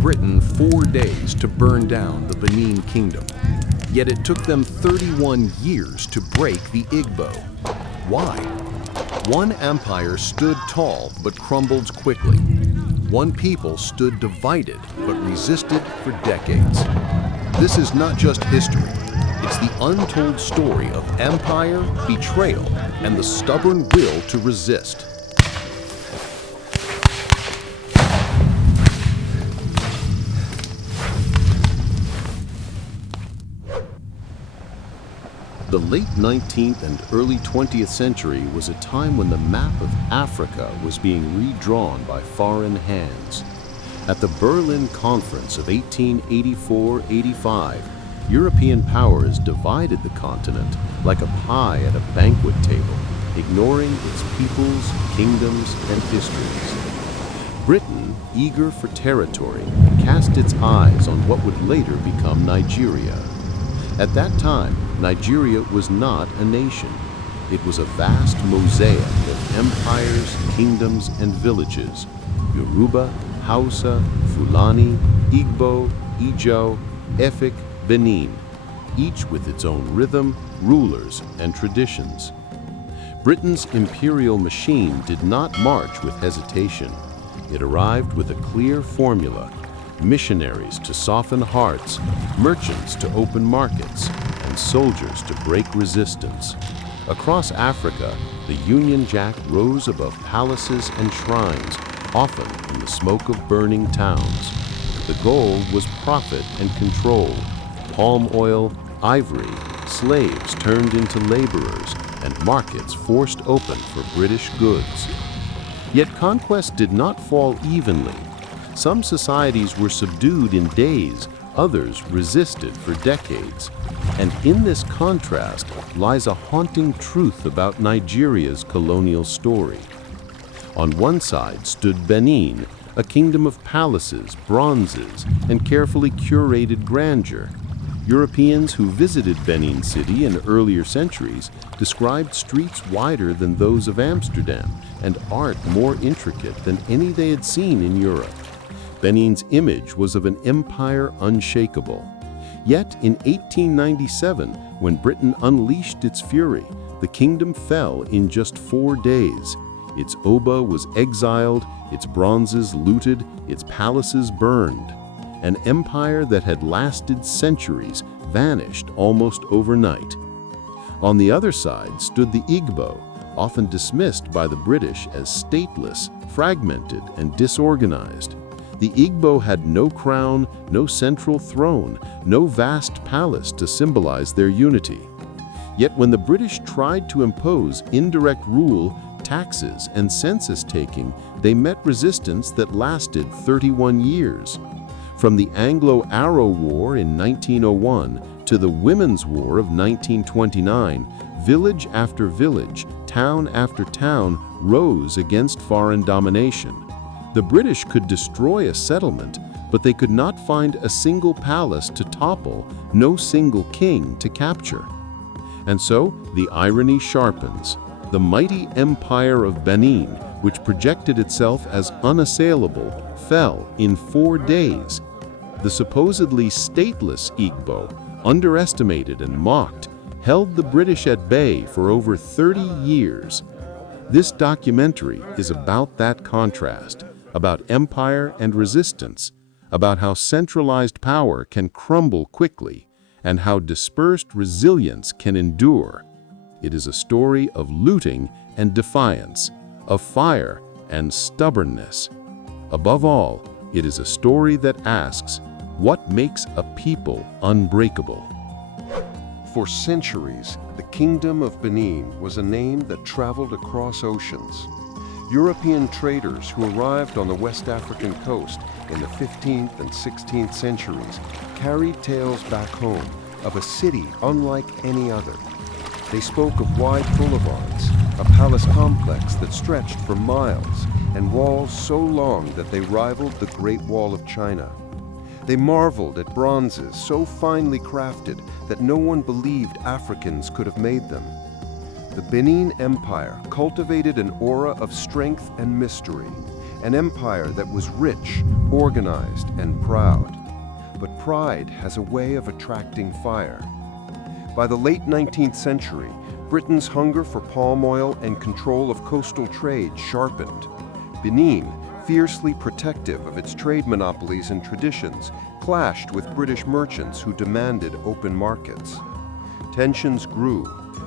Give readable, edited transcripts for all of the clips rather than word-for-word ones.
Britain 4 days to burn down the Benin Kingdom. Yet it took them 31 years to break the Igbo. Why? One empire stood tall but crumbled quickly. One people stood divided but resisted for decades. This is not just history. It's the untold story of empire, betrayal, and the stubborn will to resist. The late 19th and early 20th century was a time when the map of Africa was being redrawn by foreign hands. At the Berlin Conference of 1884-85, European powers divided the continent like a pie at a banquet table, ignoring its peoples, kingdoms, and histories. Britain, eager for territory, cast its eyes on what would later become Nigeria. At that time, Nigeria was not a nation. It was a vast mosaic of empires, kingdoms, and villages: Yoruba, Hausa, Fulani, Igbo, Ijaw, Efik, Benin, each with its own rhythm, rulers, and traditions. Britain's imperial machine did not march with hesitation. It arrived with a clear formula: missionaries to soften hearts, merchants to open markets, and soldiers to break resistance. Across Africa, the Union Jack rose above palaces and shrines, often in the smoke of burning towns. The goal was profit and control: palm oil, ivory, slaves turned into laborers, and markets forced open for British goods. Yet conquest did not fall evenly. Some societies were subdued in days, others resisted for decades. And in this contrast lies a haunting truth about Nigeria's colonial story. On one side stood Benin, a kingdom of palaces, bronzes, and carefully curated grandeur. Europeans who visited Benin City in earlier centuries described streets wider than those of Amsterdam and art more intricate than any they had seen in Europe. Benin's image was of an empire unshakable. Yet in 1897, when Britain unleashed its fury, the kingdom fell in just 4 days. Its Oba was exiled, its bronzes looted, its palaces burned. An empire that had lasted centuries vanished almost overnight. On the other side stood the Igbo, often dismissed by the British as stateless, fragmented, and disorganized. The Igbo had no crown, no central throne, no vast palace to symbolize their unity. Yet when the British tried to impose indirect rule, taxes, and census-taking, they met resistance that lasted 31 years. From the Anglo-Arrow War in 1901 to the Women's War of 1929, village after village, town after town rose against foreign domination. The British could destroy a settlement, but they could not find a single palace to topple, no single king to capture. And so the irony sharpens. The mighty empire of Benin, which projected itself as unassailable, fell in 4 days. The supposedly stateless Igbo, underestimated and mocked, held the British at bay for over 30 years. This documentary is about that contrast, about empire and resistance, about how centralized power can crumble quickly, and how dispersed resilience can endure. It is a story of looting and defiance, of fire and stubbornness. Above all, it is a story that asks, what makes a people unbreakable? For centuries, the Kingdom of Benin was a name that traveled across oceans. European traders who arrived on the West African coast in the 15th and 16th centuries carried tales back home of a city unlike any other. They spoke of wide boulevards, a palace complex that stretched for miles, and walls so long that they rivaled the Great Wall of China. They marveled at bronzes so finely crafted that no one believed Africans could have made them. The Benin Empire cultivated an aura of strength and mystery, an empire that was rich, organized, and proud. But pride has a way of attracting fire. By the late 19th century, Britain's hunger for palm oil and control of coastal trade sharpened. Benin, fiercely protective of its trade monopolies and traditions, clashed with British merchants who demanded open markets. Tensions grew,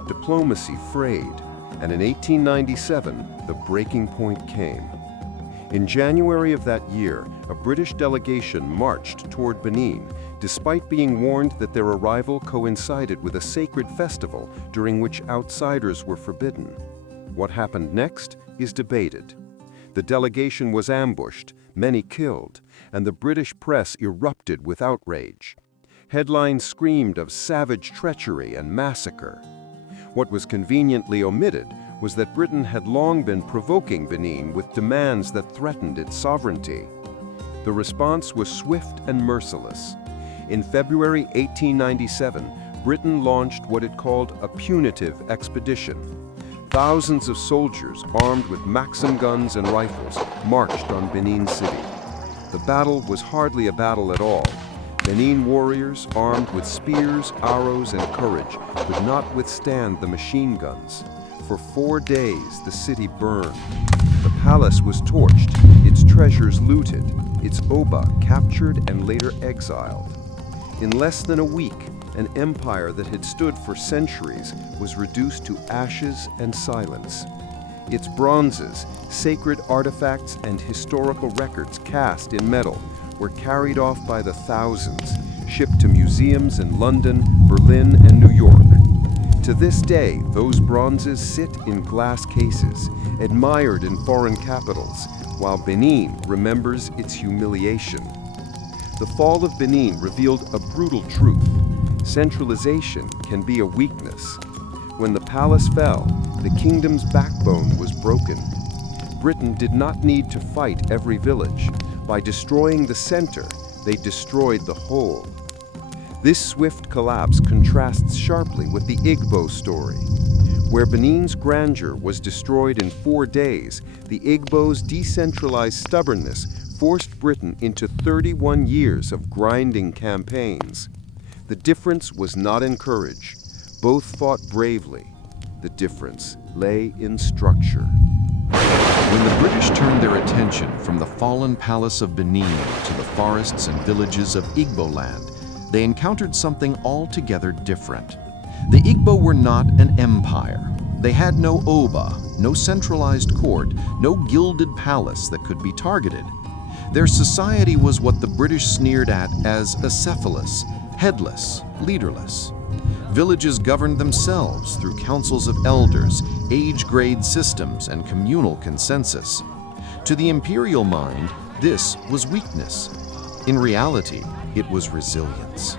diplomacy frayed, and in 1897, the breaking point came. In January of that year, a British delegation marched toward Benin, despite being warned that their arrival coincided with a sacred festival during which outsiders were forbidden. What happened next is debated. The delegation was ambushed, many killed, and the British press erupted with outrage. Headlines screamed of savage treachery and massacre. What was conveniently omitted was that Britain had long been provoking Benin with demands that threatened its sovereignty. The response was swift and merciless. In February 1897, Britain launched what it called a punitive expedition. Thousands of soldiers armed with Maxim guns and rifles marched on Benin City. The battle was hardly a battle at all. Benin warriors, armed with spears, arrows, and courage, could not withstand the machine guns. For 4 days, the city burned. The palace was torched, its treasures looted, its Oba captured and later exiled. In less than a week, an empire that had stood for centuries was reduced to ashes and silence. Its bronzes, sacred artifacts, and historical records cast in metal were carried off by the thousands, shipped to museums in London, Berlin, and New York. To this day, those bronzes sit in glass cases, admired in foreign capitals, while Benin remembers its humiliation. The fall of Benin revealed a brutal truth. Centralization can be a weakness. When the palace fell, the kingdom's backbone was broken. Britain did not need to fight every village. By destroying the center, they destroyed the whole. This swift collapse contrasts sharply with the Igbo story. Where Benin's grandeur was destroyed in 4 days, the Igbos' decentralized stubbornness forced Britain into 31 years of grinding campaigns. The difference was not in courage. Both fought bravely. The difference lay in structure. When the British turned their attention from the fallen palace of Benin to the forests and villages of Igbo land, they encountered something altogether different. The Igbo were not an empire. They had no Oba, no centralized court, no gilded palace that could be targeted. Their society was what the British sneered at as acephalous, headless, leaderless. Villages governed themselves through councils of elders, age-grade systems, and communal consensus. To the imperial mind, this was weakness. In reality, it was resilience.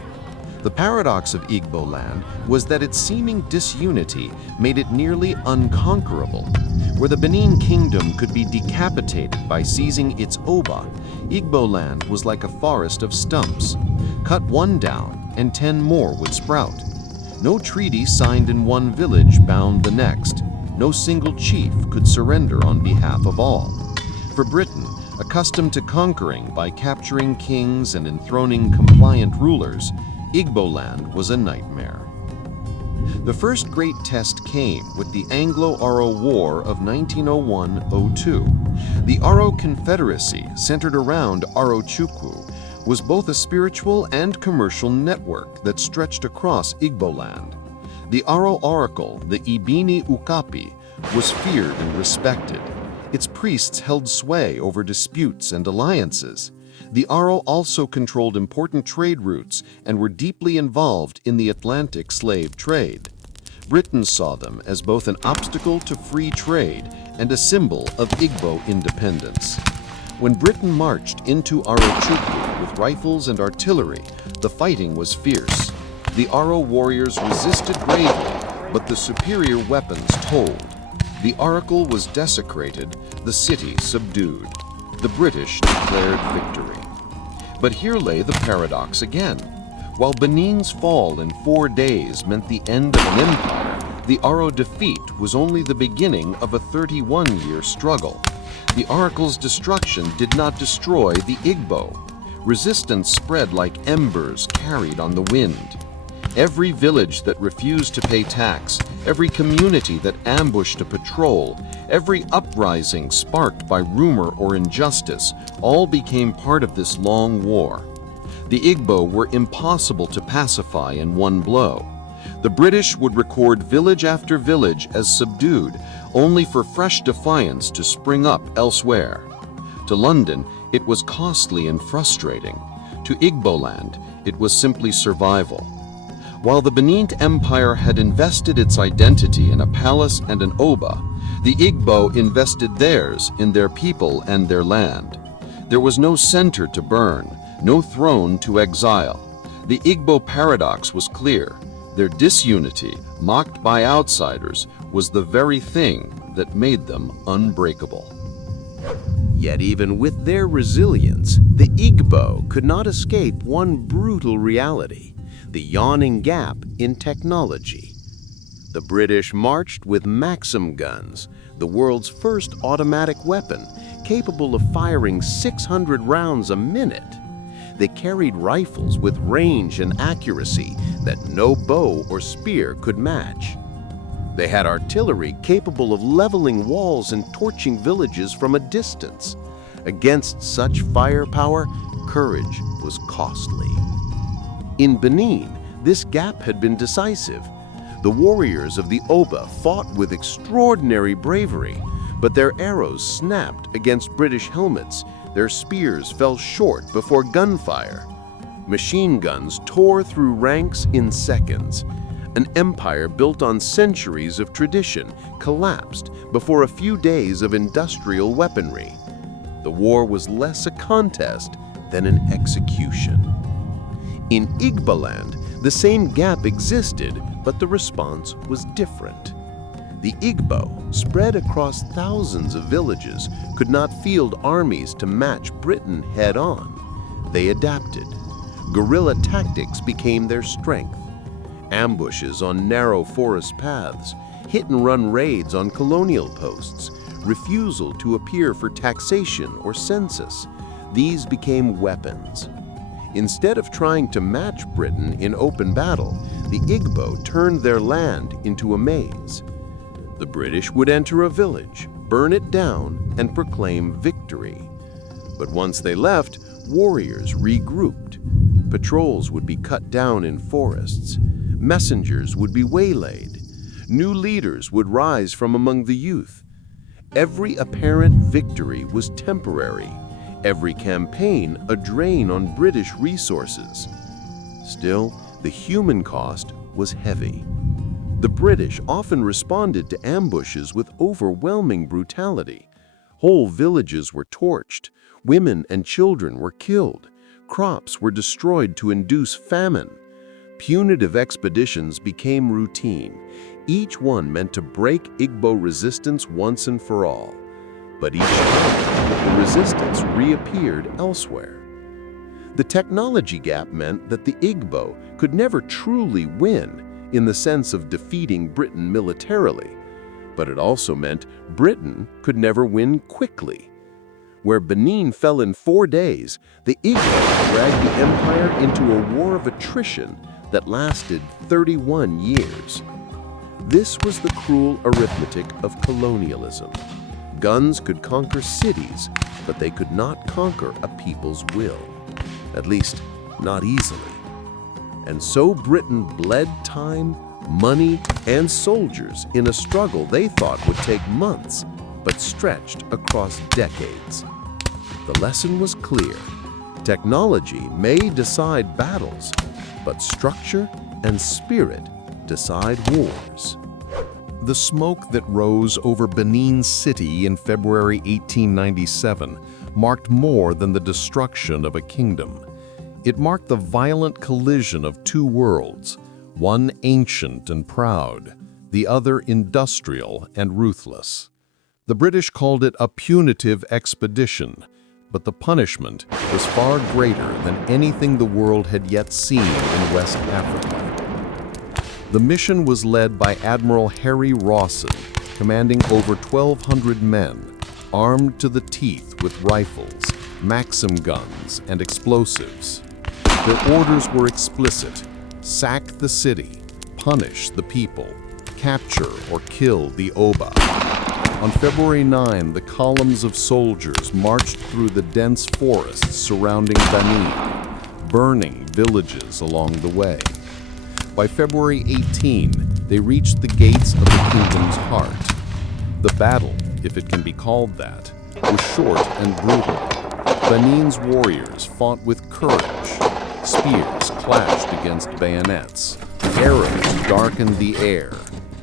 The paradox of Igbo land was that its seeming disunity made it nearly unconquerable. Where the Benin Kingdom could be decapitated by seizing its Oba, Igbo land was like a forest of stumps. Cut one down, and 10 more would sprout. No treaty signed in one village bound the next. No single chief could surrender on behalf of all. For Britain, accustomed to conquering by capturing kings and enthroning compliant rulers, Igbo land was a nightmare. The first great test came with the Anglo-Aro War of 1901–02. The Aro Confederacy, centered around Arochukwu, was both a spiritual and commercial network that stretched across Igbo land. The Aro oracle, the Ibini Ukapi, was feared and respected. Its priests held sway over disputes and alliances. The Aro also controlled important trade routes and were deeply involved in the Atlantic slave trade. Britain saw them as both an obstacle to free trade and a symbol of Igbo independence. When Britain marched into Arochukwu with rifles and artillery, the fighting was fierce. The Aro warriors resisted bravely, but the superior weapons told. The oracle was desecrated, the city subdued. The British declared victory. But here lay the paradox again. While Benin's fall in 4 days meant the end of an empire, the Aro defeat was only the beginning of a 31-year struggle. The oracle's destruction did not destroy the Igbo. Resistance spread like embers carried on the wind. Every village that refused to pay tax, every community that ambushed a patrol, every uprising sparked by rumor or injustice, all became part of this long war. The Igbo were impossible to pacify in one blow. The British would record village after village as subdued, only for fresh defiance to spring up elsewhere. To London, it was costly and frustrating. To Igboland, it was simply survival. While the Benin Empire had invested its identity in a palace and an oba, the Igbo invested theirs in their people and their land. There was no center to burn, no throne to exile. The Igbo Paradox was clear. Their disunity, mocked by outsiders, was the very thing that made them unbreakable. Yet even with their resilience, the Igbo could not escape one brutal reality: the yawning gap in technology. The British marched with Maxim guns, the world's first automatic weapon, capable of firing 600 rounds a minute. They carried rifles with range and accuracy that no bow or spear could match. They had artillery capable of leveling walls and torching villages from a distance. Against such firepower, courage was costly. In Benin, this gap had been decisive. The warriors of the Oba fought with extraordinary bravery, but their arrows snapped against British helmets. Their spears fell short before gunfire. Machine guns tore through ranks in seconds. An empire built on centuries of tradition collapsed before a few days of industrial weaponry. The war was less a contest than an execution. In Igboland, the same gap existed, but the response was different. The Igbo, spread across thousands of villages, could not field armies to match Britain head-on. They adapted. Guerrilla tactics became their strength. Ambushes on narrow forest paths, hit-and-run raids on colonial posts, refusal to appear for taxation or census, these became weapons. Instead of trying to match Britain in open battle, the Igbo turned their land into a maze. The British would enter a village, burn it down, and proclaim victory. But once they left, warriors regrouped. Patrols would be cut down in forests. Messengers would be waylaid. New leaders would rise from among the youth. Every apparent victory was temporary. Every campaign a drain on British resources. Still, the human cost was heavy. The British often responded to ambushes with overwhelming brutality. Whole villages were torched. Women and children were killed. Crops were destroyed to induce famine. Punitive expeditions became routine. Each one meant to break Igbo resistance once and for all. But each time, the resistance reappeared elsewhere. The technology gap meant that the Igbo could never truly win in the sense of defeating Britain militarily, but it also meant Britain could never win quickly. Where Benin fell in 4 days, the Igbo dragged the empire into a war of attrition that lasted 31 years. This was the cruel arithmetic of colonialism. Guns could conquer cities, but they could not conquer a people's will. At least, not easily. And so Britain bled time, money, and soldiers in a struggle they thought would take months, but stretched across decades. The lesson was clear. Technology may decide battles, but structure and spirit decide wars. The smoke that rose over Benin City in February 1897 marked more than the destruction of a kingdom. It marked the violent collision of two worlds, one ancient and proud, the other industrial and ruthless. The British called it a punitive expedition, but the punishment was far greater than anything the world had yet seen in West Africa. The mission was led by Admiral Harry Rawson, commanding over 1,200 men. armed to the teeth with rifles, Maxim guns, and explosives. Their orders were explicit: sack the city, punish the people, capture or kill the Oba. On February 9, the columns of soldiers marched through the dense forests surrounding Benin, burning villages along the way. By February 18, they reached the gates of the kingdom's heart. The battle, if it can be called that, was short and brutal. Benin's warriors fought with courage. Spears clashed against bayonets. Arrows darkened the air.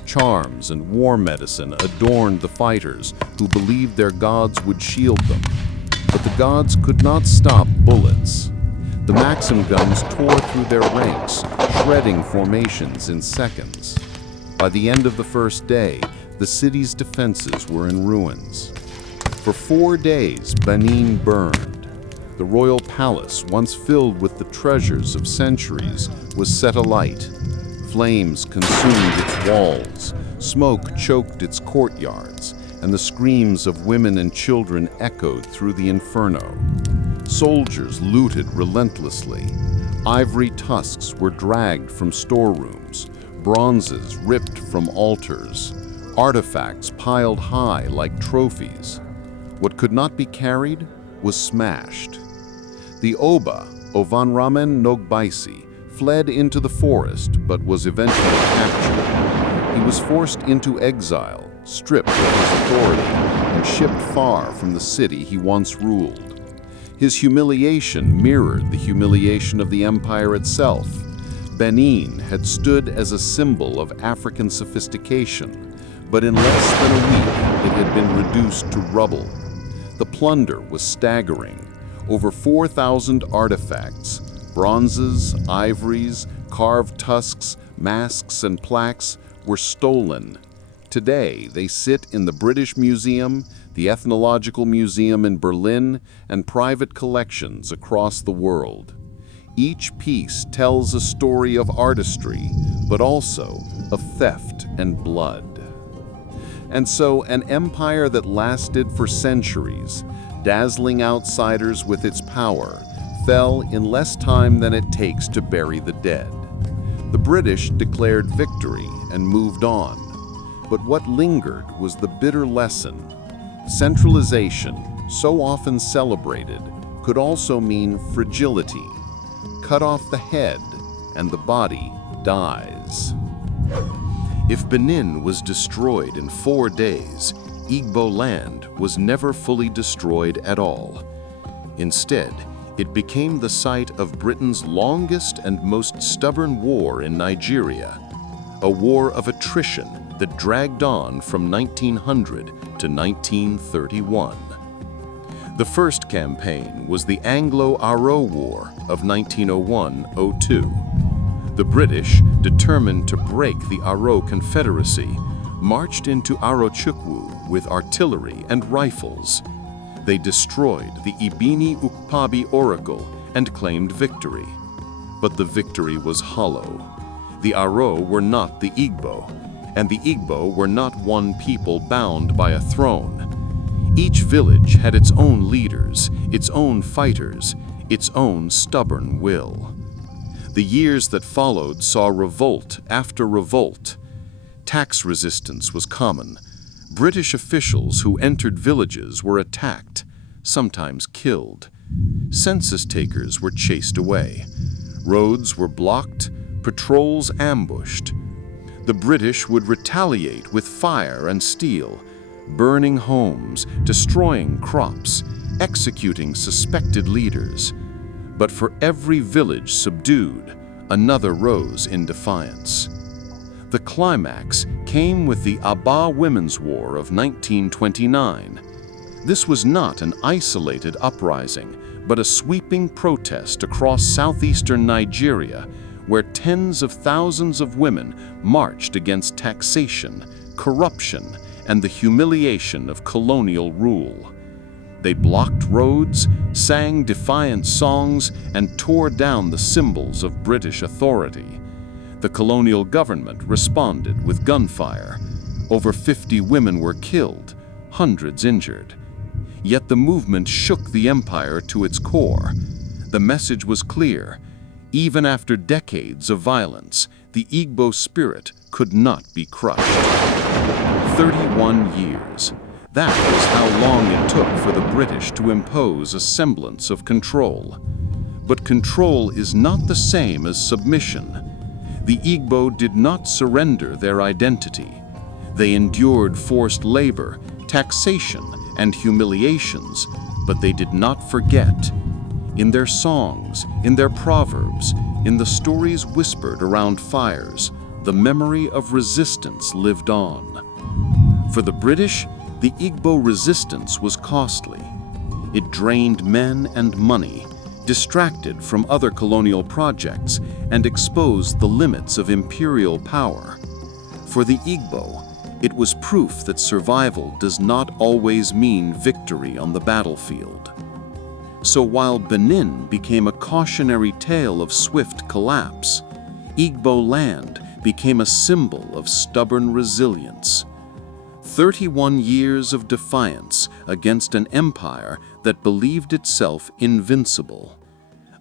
Charms and war medicine adorned the fighters who believed their gods would shield them. But the gods could not stop bullets. The Maxim guns tore through their ranks, shredding formations in seconds. By the end of the first day, the city's defenses were in ruins. For 4 days, Benin burned. The royal palace, once filled with the treasures of centuries, was set alight. Flames consumed its walls, smoke choked its courtyards, and the screams of women and children echoed through the inferno. Soldiers looted relentlessly. Ivory tusks were dragged from storerooms, bronzes ripped from altars, artifacts piled high like trophies. What could not be carried was smashed. The Oba, Ovanramen Nogbaisi, fled into the forest but was eventually captured. He was forced into exile, stripped of his authority, and shipped far from the city he once ruled. His humiliation mirrored the humiliation of the empire itself. Benin had stood as a symbol of African sophistication, but in less than a week it had been reduced to rubble. The plunder was staggering. Over 4,000 artifacts, bronzes, ivories, carved tusks, masks, and plaques were stolen. Today, they sit in the British Museum, the Ethnological Museum in Berlin, and private collections across the world. Each piece tells a story of artistry, but also of theft and blood. And so, an empire that lasted for centuries, dazzling outsiders with its power, fell in less time than it takes to bury the dead. The British declared victory and moved on. But what lingered was the bitter lesson. Centralization, so often celebrated, could also mean fragility. Cut off the head, and the body dies. If Benin was destroyed in 4 days, Igbo land was never fully destroyed at all. Instead, it became the site of Britain's longest and most stubborn war in Nigeria, a war of attrition that dragged on from 1900 to 1931. The first campaign was the Anglo-Aro War of 1901-02. The British, determined to break the Aro Confederacy, marched into Arochukwu with artillery and rifles. They destroyed the Ibini Ukpabi Oracle and claimed victory. But the victory was hollow. The Aro were not the Igbo, and the Igbo were not one people bound by a throne. Each village had its own leaders, its own fighters, its own stubborn will. The years that followed saw revolt after revolt. Tax resistance was common. British officials who entered villages were attacked, sometimes killed. Census takers were chased away. Roads were blocked, patrols ambushed. The British would retaliate with fire and steel, burning homes, destroying crops, executing suspected leaders. But for every village subdued, another rose in defiance. The climax came with the Aba Women's War of 1929. This was not an isolated uprising, but a sweeping protest across southeastern Nigeria, where tens of thousands of women marched against taxation, corruption, and the humiliation of colonial rule. They blocked roads, sang defiant songs, and tore down the symbols of British authority. The colonial government responded with gunfire. Over 50 women were killed, hundreds injured. Yet the movement shook the empire to its core. The message was clear. Even after decades of violence, the Igbo spirit could not be crushed. 31 years. That was how long it took for the British to impose a semblance of control. But control is not the same as submission. The Igbo did not surrender their identity. They endured forced labor, taxation, and humiliations, but they did not forget. In their songs, in their proverbs, in the stories whispered around fires, the memory of resistance lived on. For the British, the Igbo resistance was costly. It drained men and money, distracted from other colonial projects, and exposed the limits of imperial power. For the Igbo, it was proof that survival does not always mean victory on the battlefield. So while Benin became a cautionary tale of swift collapse, Igbo land became a symbol of stubborn resilience. 31 years of defiance against an empire that believed itself invincible.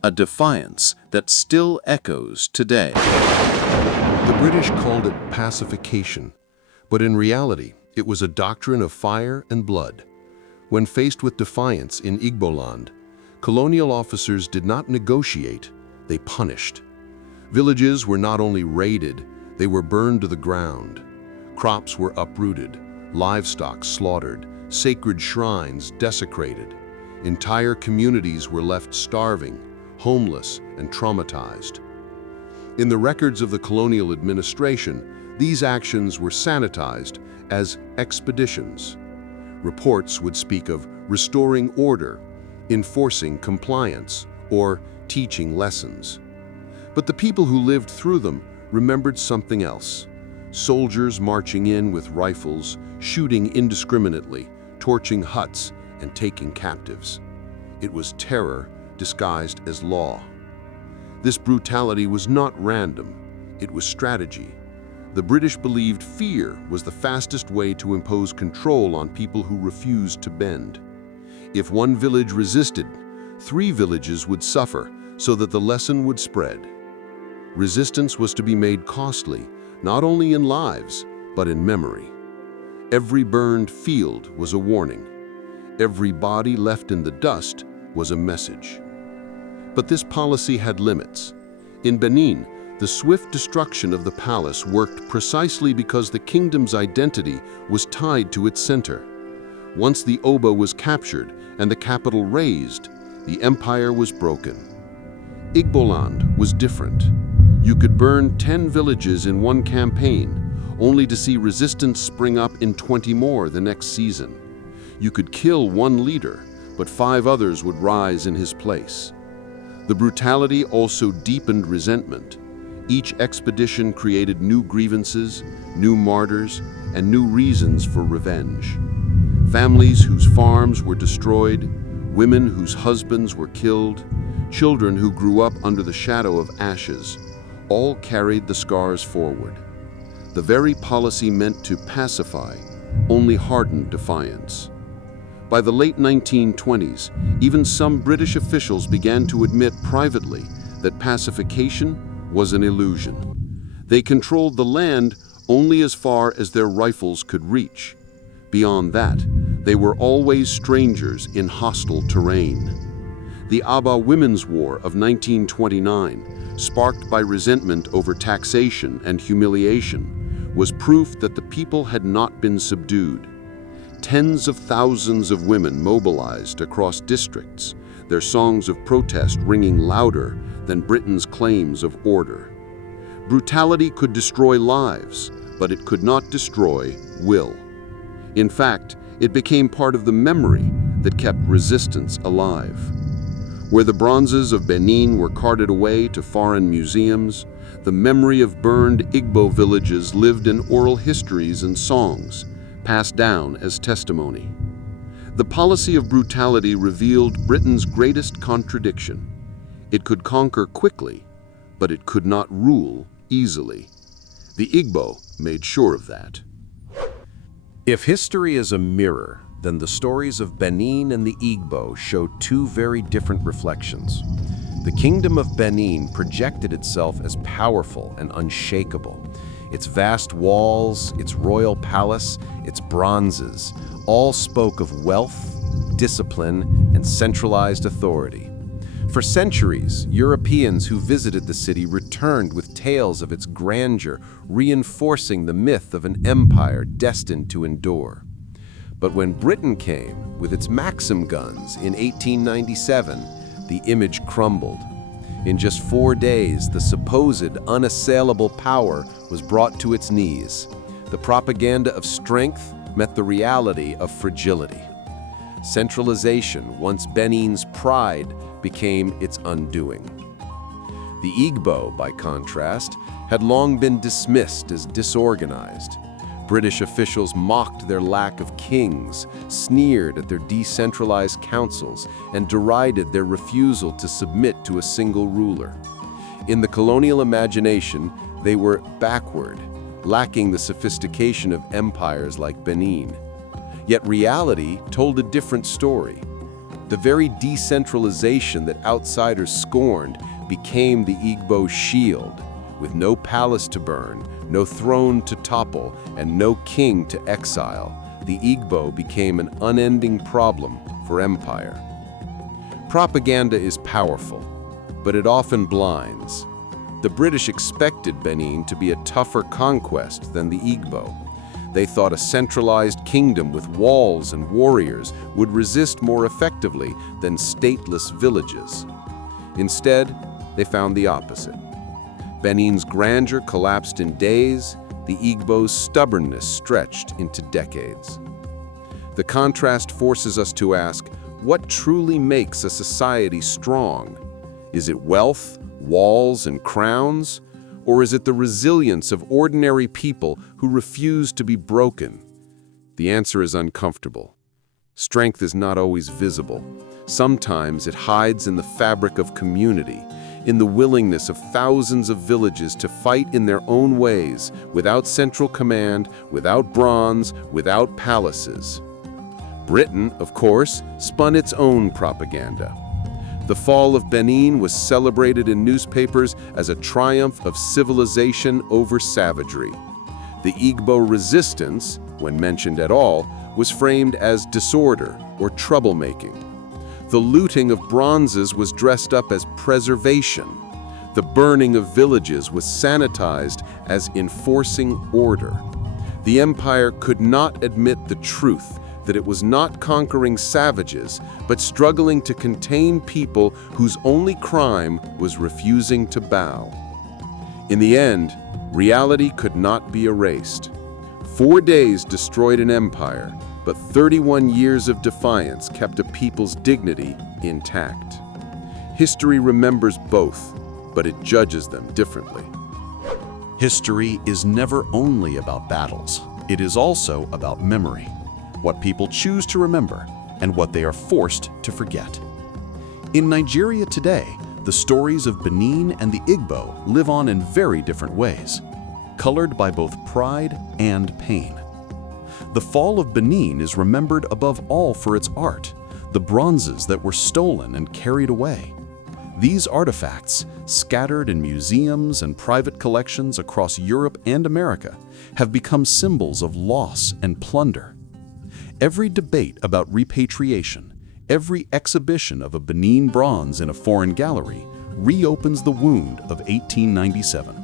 A defiance that still echoes today. The British called it pacification, but in reality, it was a doctrine of fire and blood. When faced with defiance in Igbo land, colonial officers did not negotiate, they punished. Villages were not only raided, they were burned to the ground. Crops were uprooted, livestock slaughtered, sacred shrines desecrated. Entire communities were left starving, homeless, and traumatized. In the records of the colonial administration, these actions were sanitized as expeditions. Reports would speak of restoring order, enforcing compliance, or teaching lessons. But the people who lived through them remembered something else. Soldiers marching in with rifles, shooting indiscriminately, torching huts, and taking captives. It was terror disguised as law. This brutality was not random, it was strategy. The British believed fear was the fastest way to impose control on people who refused to bend. If one village resisted, 3 villages would suffer so that the lesson would spread. Resistance was to be made costly, not only in lives, but in memory. Every burned field was a warning. Every body left in the dust was a message. But this policy had limits. In Benin, the swift destruction of the palace worked precisely because the kingdom's identity was tied to its center. Once the Oba was captured and the capital razed, the empire was broken. Igboland was different. You could burn 10 villages in one campaign, only to see resistance spring up in 20 more the next season. You could kill one leader, but 5 others would rise in his place. The brutality also deepened resentment. Each expedition created new grievances, new martyrs, and new reasons for revenge. Families whose farms were destroyed, women whose husbands were killed, children who grew up under the shadow of ashes, all carried the scars forward. The very policy meant to pacify only hardened defiance. By the late 1920s, even some British officials began to admit privately that pacification was an illusion. They controlled the land only as far as their rifles could reach. Beyond that, they were always strangers in hostile terrain. The Aba Women's War of 1929, sparked by resentment over taxation and humiliation, was proof that the people had not been subdued. Tens of thousands of women mobilized across districts, their songs of protest ringing louder than Britain's claims of order. Brutality could destroy lives, but it could not destroy will. In fact, it became part of the memory that kept resistance alive. Where the bronzes of Benin were carted away to foreign museums, the memory of burned Igbo villages lived in oral histories and songs, passed down as testimony. The policy of brutality revealed Britain's greatest contradiction. It could conquer quickly, but it could not rule easily. The Igbo made sure of that. If history is a mirror, then the stories of Benin and the Igbo show two very different reflections. The kingdom of Benin projected itself as powerful and unshakable. Its vast walls, its royal palace, its bronzes, all spoke of wealth, discipline, and centralized authority. For centuries, Europeans who visited the city returned with tales of its grandeur, reinforcing the myth of an empire destined to endure. But when Britain came with its Maxim guns in 1897, the image crumbled. In just 4 days, the supposed unassailable power was brought to its knees. The propaganda of strength met the reality of fragility. Centralization, once Benin's pride, became its undoing. The Igbo, by contrast, had long been dismissed as disorganized. British officials mocked their lack of kings, sneered at their decentralized councils, and derided their refusal to submit to a single ruler. In the colonial imagination, they were backward, lacking the sophistication of empires like Benin. Yet reality told a different story. The very decentralization that outsiders scorned became the Igbo shield. With no palace to burn, no throne to topple, and no king to exile, the Igbo became an unending problem for empire. Propaganda is powerful, but it often blinds. The British expected Benin to be a tougher conquest than the Igbo. They thought a centralized kingdom with walls and warriors would resist more effectively than stateless villages. Instead, they found the opposite. Benin's grandeur collapsed in days, the Igbo's stubbornness stretched into decades. The contrast forces us to ask, what truly makes a society strong? Is it wealth, walls, and crowns? Or is it the resilience of ordinary people who refuse to be broken? The answer is uncomfortable. Strength is not always visible. Sometimes it hides in the fabric of community, in the willingness of thousands of villages to fight in their own ways, without central command, without bronze, without palaces. Britain, of course, spun its own propaganda. The fall of Benin was celebrated in newspapers as a triumph of civilization over savagery. The Igbo resistance, when mentioned at all, was framed as disorder or troublemaking. The looting of bronzes was dressed up as preservation. The burning of villages was sanitized as enforcing order. The empire could not admit the truth that it was not conquering savages, but struggling to contain people whose only crime was refusing to bow. In the end, reality could not be erased. 4 days destroyed an empire, but 31 years of defiance kept a people's dignity intact. History remembers both, but it judges them differently. History is never only about battles. It is also about memory, what people choose to remember, and what they are forced to forget. In Nigeria today, the stories of Benin and the Igbo live on in very different ways, colored by both pride and pain. The fall of Benin is remembered above all for its art, the bronzes that were stolen and carried away. These artifacts, scattered in museums and private collections across Europe and America, have become symbols of loss and plunder. Every debate about repatriation, every exhibition of a Benin bronze in a foreign gallery reopens the wound of 1897.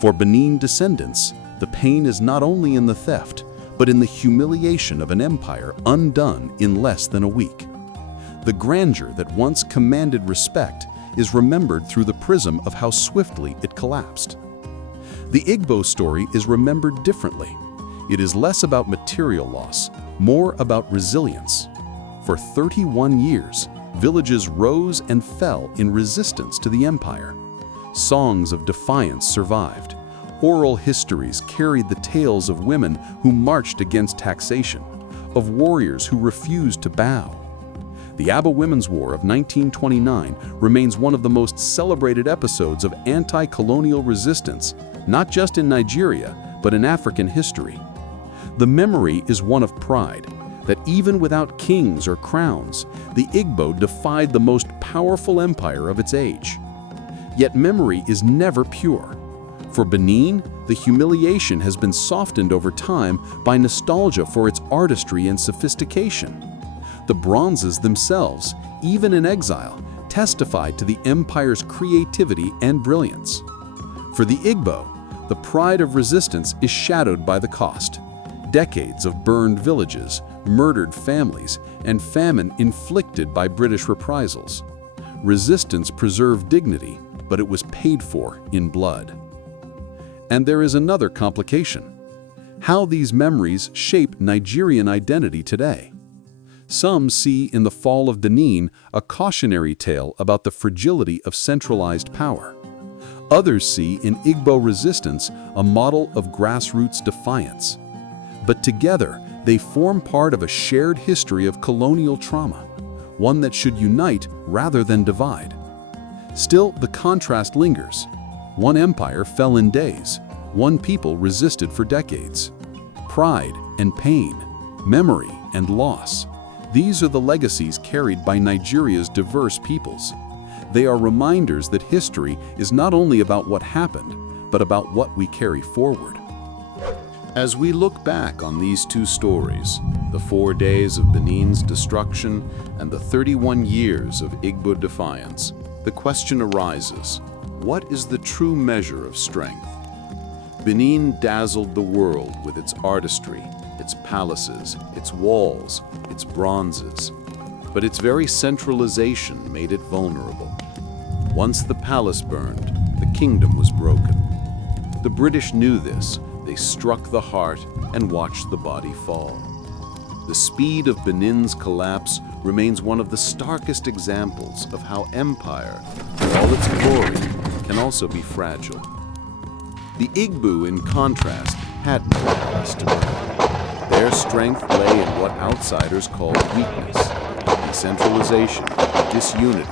For Benin descendants, the pain is not only in the theft, but in the humiliation of an empire undone in less than a week. The grandeur that once commanded respect is remembered through the prism of how swiftly it collapsed. The Igbo story is remembered differently. It is less about material loss, more about resilience. For 31 years, villages rose and fell in resistance to the empire. Songs of defiance survived. Oral histories carried the tales of women who marched against taxation, of warriors who refused to bow. The Aba Women's War of 1929 remains one of the most celebrated episodes of anti-colonial resistance, not just in Nigeria, but in African history. The memory is one of pride. that even without kings or crowns, the Igbo defied the most powerful empire of its age. Yet memory is never pure. For Benin, the humiliation has been softened over time by nostalgia for its artistry and sophistication. The bronzes themselves, even in exile, testified to the empire's creativity and brilliance. For the Igbo, the pride of resistance is shadowed by the cost. Decades of burned villages, murdered families, and famine inflicted by British reprisals. Resistance preserved dignity, but it was paid for in blood. And there is another complication: how these memories shape Nigerian identity today. Some see in the fall of Benin a cautionary tale about the fragility of centralized power. Others see in Igbo resistance a model of grassroots defiance. But together, they form part of a shared history of colonial trauma, one that should unite rather than divide. Still, the contrast lingers. One empire fell in days, one people resisted for decades. Pride and pain, memory and loss. These are the legacies carried by Nigeria's diverse peoples. They are reminders that history is not only about what happened, but about what we carry forward. As we look back on these two stories, the 4 days of Benin's destruction and the 31 years of Igbo defiance, the question arises: what is the true measure of strength? Benin dazzled the world with its artistry, its palaces, its walls, its bronzes. But its very centralization made it vulnerable. Once the palace burned, the kingdom was broken. The British knew this. They struck the heart and watched the body fall. The speed of Benin's collapse remains one of the starkest examples of how empire, with all its glory, can also be fragile. The Igbo, in contrast, had no palace to burn. Their strength lay in what outsiders called weakness, decentralization, disunity,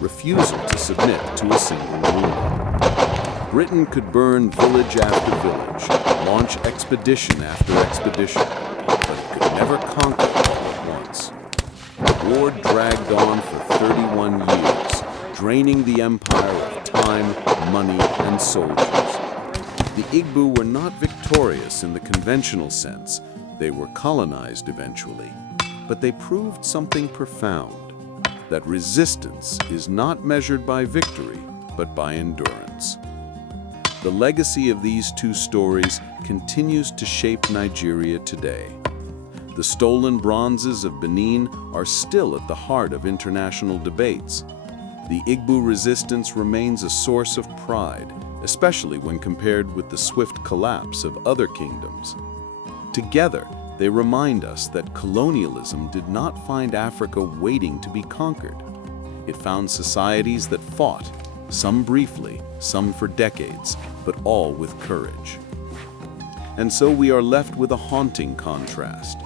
refusal to submit to a single ruler. Britain could burn village after village, launch expedition after expedition, but it could never conquer all at once. The war dragged on for 31 years, draining the empire of time, money, and soldiers. The Igbo were not victorious in the conventional sense. They were colonized eventually, but they proved something profound: that resistance is not measured by victory, but by endurance. The legacy of these two stories continues to shape Nigeria today. The stolen bronzes of Benin are still at the heart of international debates. The Igbo resistance remains a source of pride, especially when compared with the swift collapse of other kingdoms. Together, they remind us that colonialism did not find Africa waiting to be conquered. It found societies that fought, some briefly, some for decades, but all with courage. And so we are left with a haunting contrast.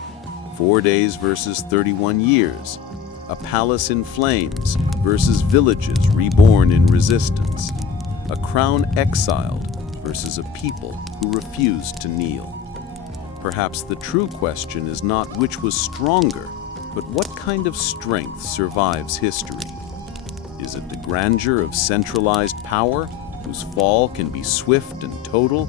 4 days versus 31 years. A palace in flames versus villages reborn in resistance. A crown exiled versus a people who refused to kneel. Perhaps the true question is not which was stronger, but what kind of strength survives history. Is it the grandeur of centralized power, whose fall can be swift and total?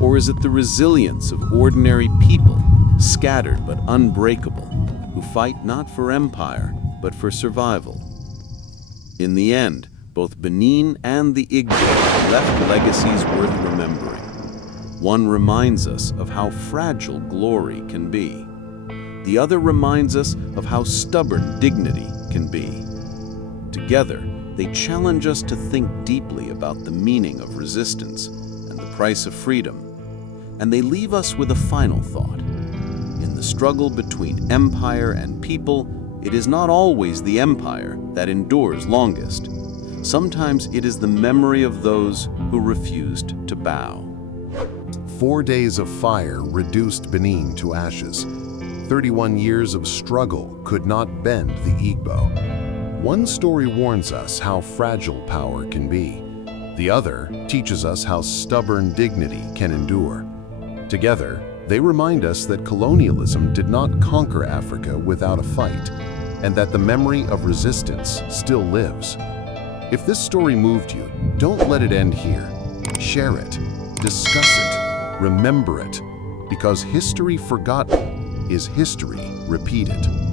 Or is it the resilience of ordinary people, scattered but unbreakable, who fight not for empire, but for survival? In the end, both Benin and the Igbo left legacies worth remembering. One reminds us of how fragile glory can be. The other reminds us of how stubborn dignity can be. Together, they challenge us to think deeply about the meaning of resistance and the price of freedom. And they leave us with a final thought. In the struggle between empire and people, it is not always the empire that endures longest. Sometimes it is the memory of those who refused to bow. 4 days of fire reduced Benin to ashes. 31 years of struggle could not bend the Igbo. One story warns us how fragile power can be. The other teaches us how stubborn dignity can endure. Together, They remind us that colonialism did not conquer Africa without a fight, and that the memory of resistance still lives. If this story moved you, don't let it end here. Share it, discuss it, remember it, because history forgotten is history repeated.